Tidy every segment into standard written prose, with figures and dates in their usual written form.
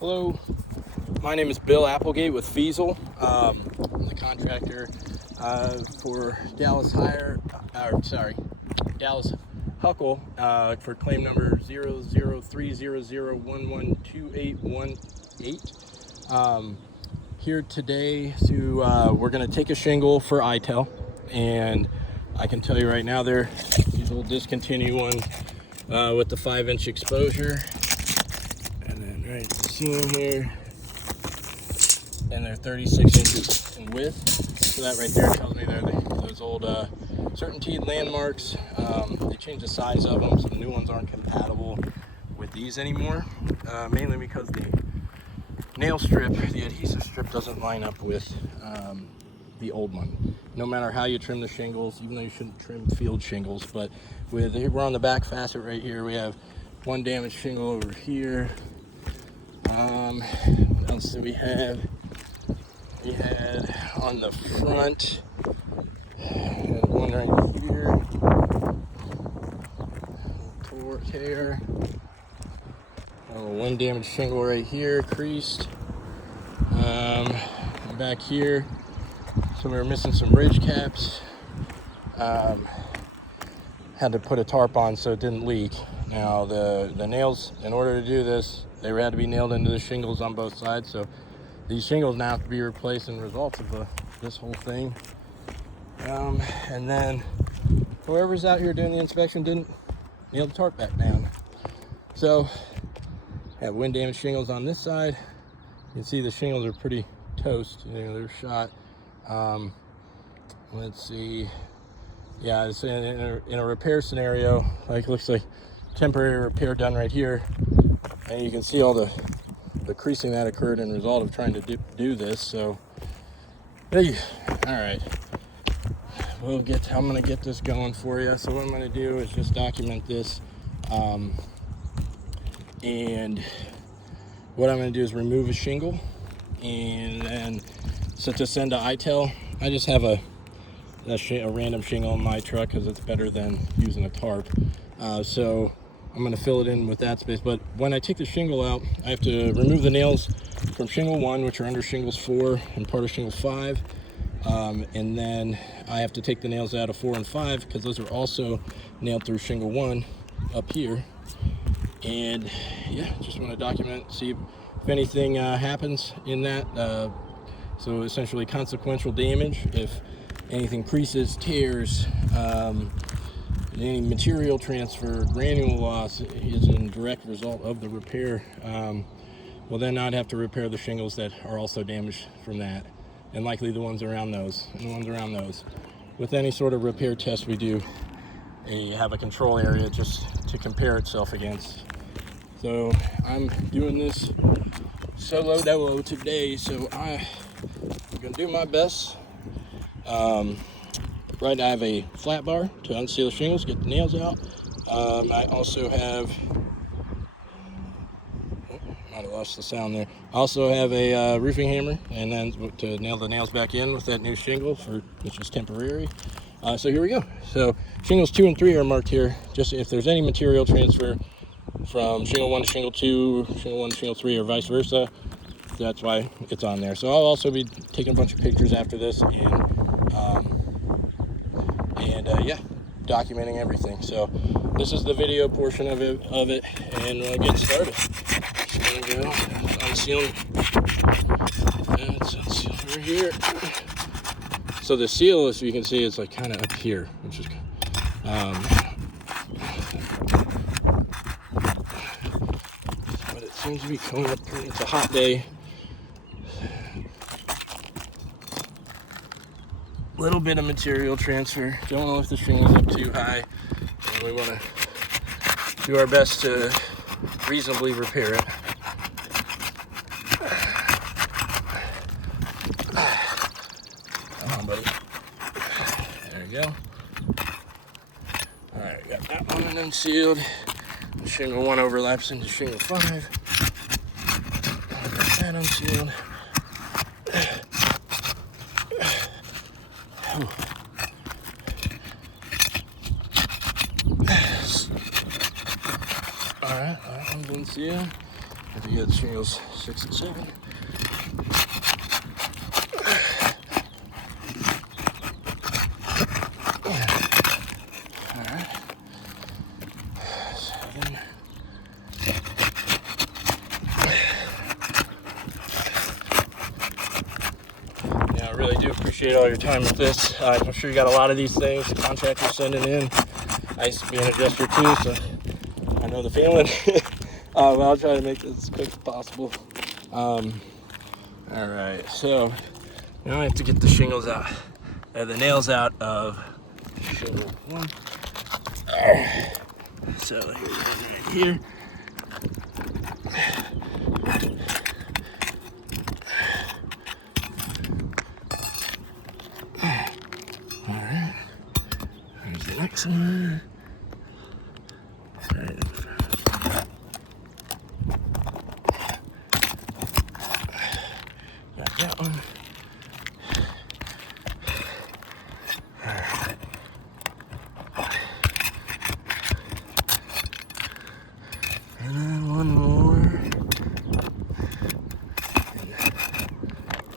Hello, my name is Bill Applegate with Feasel. I'm the contractor for Dallas Dallas Huckle for claim number 003001128818. Here today we're going to take a shingle for ITEL, and I can tell you right now these will discontinue one with the 5-inch exposure. Right, the seam here, and they're 36 inches in width. So that right there tells me they're those old CertainTeed landmarks. They changed the size of them, so the new ones aren't compatible with these anymore. Mainly because the nail strip, the adhesive strip, doesn't line up with the old one. No matter how you trim the shingles, even though you shouldn't trim field shingles, but we're on the back facet right here. We have one damaged shingle over here. What else do we have? We had on the front, one right here, tore tear. One damaged shingle right here, creased. Back here, so we were missing some ridge caps. Had to put a tarp on so it didn't leak. Now the nails, in order to do this, they had to be nailed into the shingles on both sides. So these shingles now have to be replaced in results of this whole thing. And then whoever's out here doing the inspection didn't nail the tarp back down. So I have wind damaged shingles on this side. You can see the shingles are pretty toast. They're shot. Let's see. Yeah, it's in a repair scenario. Looks like temporary repair done right here, and you can see all the creasing that occurred in result of trying to do this. So, hey, all right, I'm gonna get this going for you. So what I'm gonna do is just document this, and what I'm gonna do is remove a shingle, and then to send to ITEL, I just have a random shingle on my truck because it's better than using a tarp. So I'm going to fill it in with that space. But when I take the shingle out, I have to remove the nails from shingle 1, which are under shingles 4 and part of shingle 5. And then I have to take the nails out of 4 and 5 because those are also nailed through shingle 1 up here. And yeah, just want to document, see if anything happens in that. So essentially consequential damage, if anything creases, tears, any material transfer, granule loss is a direct result of the repair. Well, then I'd have to repair the shingles that are also damaged from that, and likely the ones around those, and the ones around those. With any sort of repair test we do, have a control area just to compare itself against. So I'm doing this solo dolo today, so I'm gonna do my best. Right, I have a flat bar to unseal the shingles, get the nails out. I also have, might have lost the sound there. I also have a roofing hammer, and then to nail the nails back in with that new shingle, which is temporary. So here we go. So shingles 2 and 3 are marked here, just if there's any material transfer from shingle 1 to shingle 2, shingle 1 to shingle 3, or vice versa. That's why it's on there. So I'll also be taking a bunch of pictures after this, and yeah, documenting everything. So this is the video portion of it, and we'll get started. Just gonna go unsealing. It's unsealed over here. So the seal, as you can see, is like kind of up here, which is but it seems to be coming up. It's a hot day. Little bit of material transfer. Don't know if the shingle's up too high, and we want to do our best to reasonably repair it. Come on, buddy. There we go. All right, got that one unsealed. Shingle 1 overlaps into shingle 5. Got that unsealed. Alright, that one's unsealed. If you get shingles 6 and 7. Alright. 7. Yeah, I really do appreciate all your time with this. I'm sure you got a lot of these things the contractors sending in. I used to be an adjuster too, so I know the feeling. But I'll try to make this as quick as possible. Alright, so now I have to get the shingles out, the nails out of shingle 1. So here it is right here. Alright, here's the next one. Right. Got that one. And then one more. And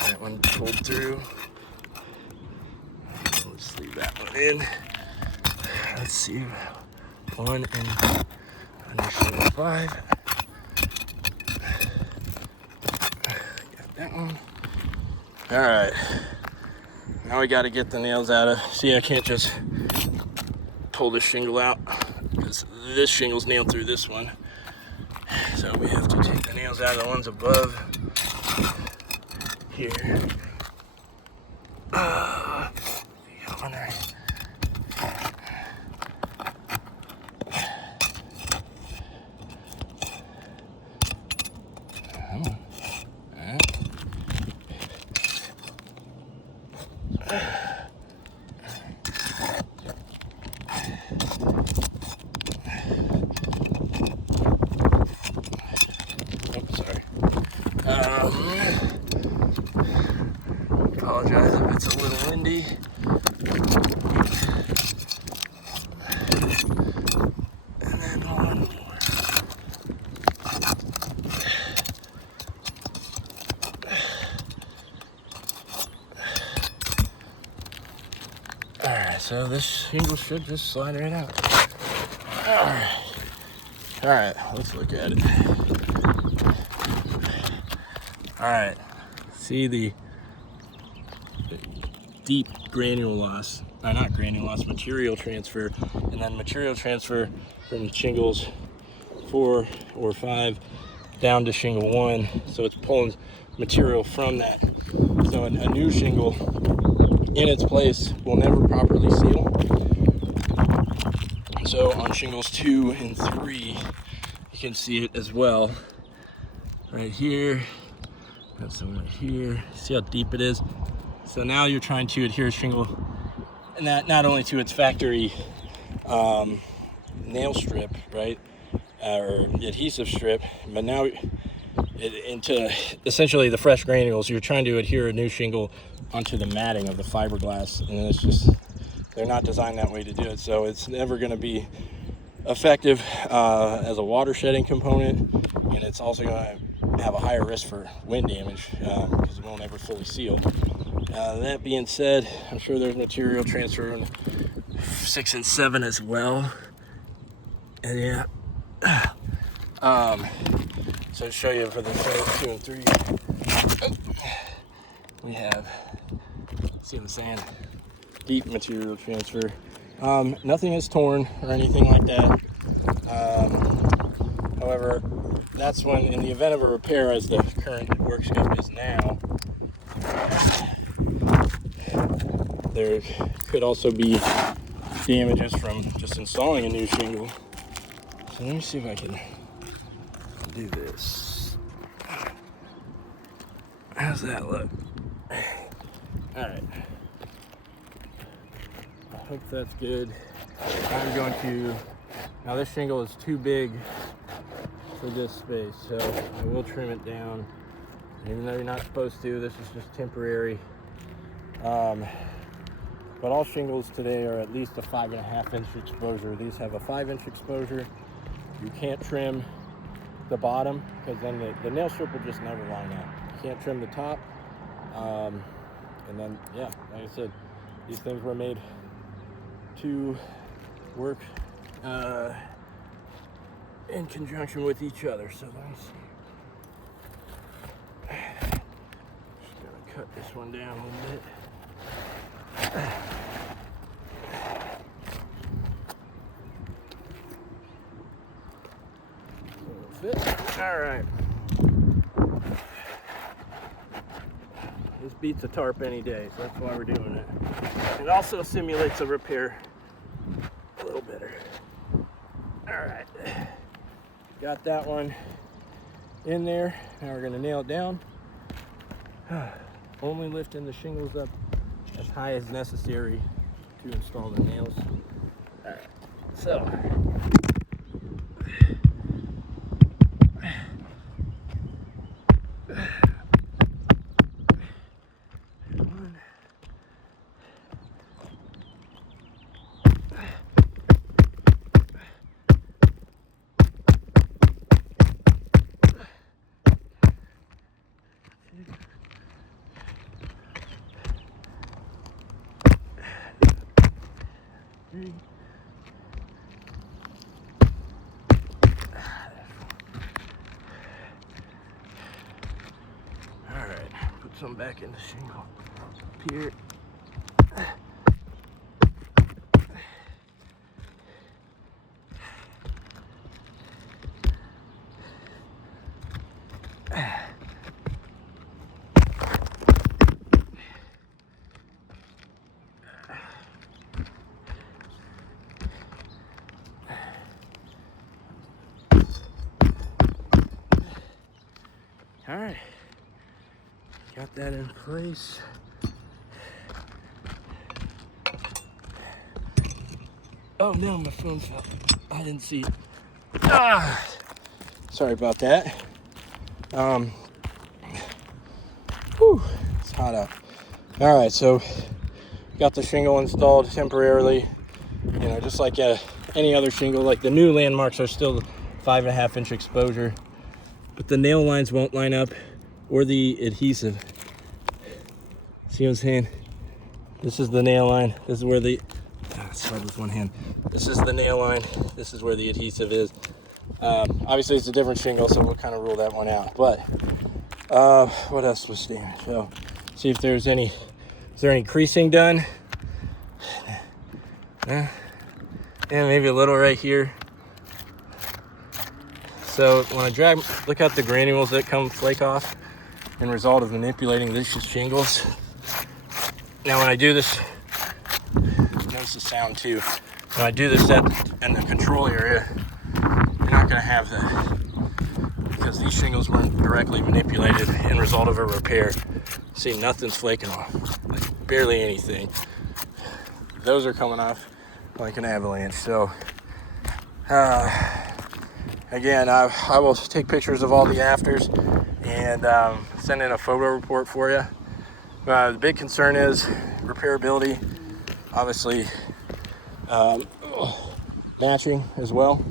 that one pulled through. Let's leave that one in. Let's see. 1 and under shingle 5. Got that one. Alright. Now we got to get the nails out of. See, I can't just pull this shingle out because this shingle's nailed through this one. So we have to take the nails out of the ones above here. Got one right. Apologize if it's a little windy. And then one more. Alright, so this shingle should just slide right out. Alright, let's look at it. Alright, see the deep granule loss, not granule loss, material transfer, and then material transfer from shingles 4 or 5 down to shingle 1, so it's pulling material from that. So a new shingle in its place will never properly seal. So on shingles 2 and 3, you can see it as well. Right here, got some right here. See how deep it is? So now you're trying to adhere shingle, and that not only to its factory nail strip, right, or adhesive strip, but now into essentially the fresh granules. You're trying to adhere a new shingle onto the matting of the fiberglass, and it's just, they're not designed that way to do it. So it's never going to be effective as a water shedding component, and it's also going to have a higher risk for wind damage because it won't ever fully seal. That being said, I'm sure there's material transfer in 6 and 7 as well. And yeah, so to show you for the 2 and 3, we have, see in the sand, deep material transfer. Nothing is torn or anything like that. However, that's when, in the event of a repair, as the current work scope is now, there could also be damages from just installing a new shingle. So let me see if I can do this. How's that look? Alright. I hope that's good. I'm going to, now this shingle is too big for this space, so I will trim it down. Even though you're not supposed to, this is just temporary. But all shingles today are at least a 5.5 inch exposure. These have a 5 inch exposure. You can't trim the bottom, because then the nail strip will just never line up. You can't trim the top. And then, yeah, like I said, these things were made to work in conjunction with each other. So let's just gonna cut this one down a little bit. Fit. All right. This beats a tarp any day, so that's why we're doing it. It also simulates a repair a little better. All right, got that one in there. Now we're gonna nail it down. Only lifting the shingles up as high as necessary to install the nails. All right, so. All right, put some back in the shingle up here. All right, got that in place. Oh no, my phone fell. I didn't see it. Sorry about that. Whew, it's hot out. All right, so got the shingle installed temporarily. You know, just like any other shingle. Like the new landmarks are still 5.5 inch exposure. But the nail lines won't line up, or the adhesive. See what I'm saying? This is the nail line. This is where the, slide with one hand. This is the nail line. This is where the adhesive is. Obviously it's a different shingle, so we'll kind of rule that one out. But what else was damaged? So see if there's any, is there any creasing done? Yeah, maybe a little right here. So when I drag, look at the granules that flake off in result of manipulating these shingles. Now when I do this, notice the sound too. When I do this in the control area, you're not gonna have that, because these shingles weren't directly manipulated in result of a repair. See, nothing's flaking off, like barely anything. Those are coming off like an avalanche. So, again, I will take pictures of all the afters and send in a photo report for you. The big concern is repairability, obviously matching as well.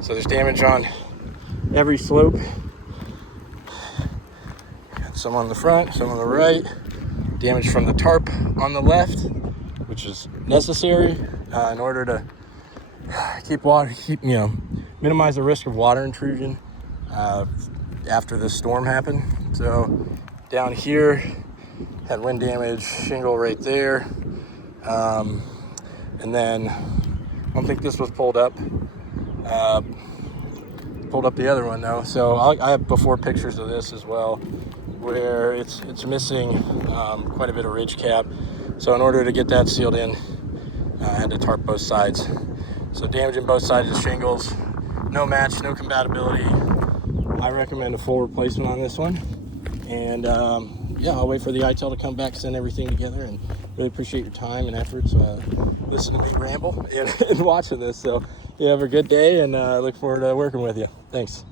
So there's damage on every slope. Got some on the front, some on the right. Damage from the tarp on the left, which is necessary in order to minimize the risk of water intrusion after this storm happened. So down here, had wind damage, shingle right there. And then I don't think this was pulled up. Pulled up the other one though. So I have before pictures of this as well, where it's missing quite a bit of ridge cap. So in order to get that sealed in, I had to tarp both sides. So damaging both sides of the shingles, no match, no compatibility. I recommend a full replacement on this one. And yeah, I'll wait for the ITEL to come back, send everything together, and really appreciate your time and efforts listening to me ramble and watching this. So you have a good day, and I look forward to working with you. Thanks.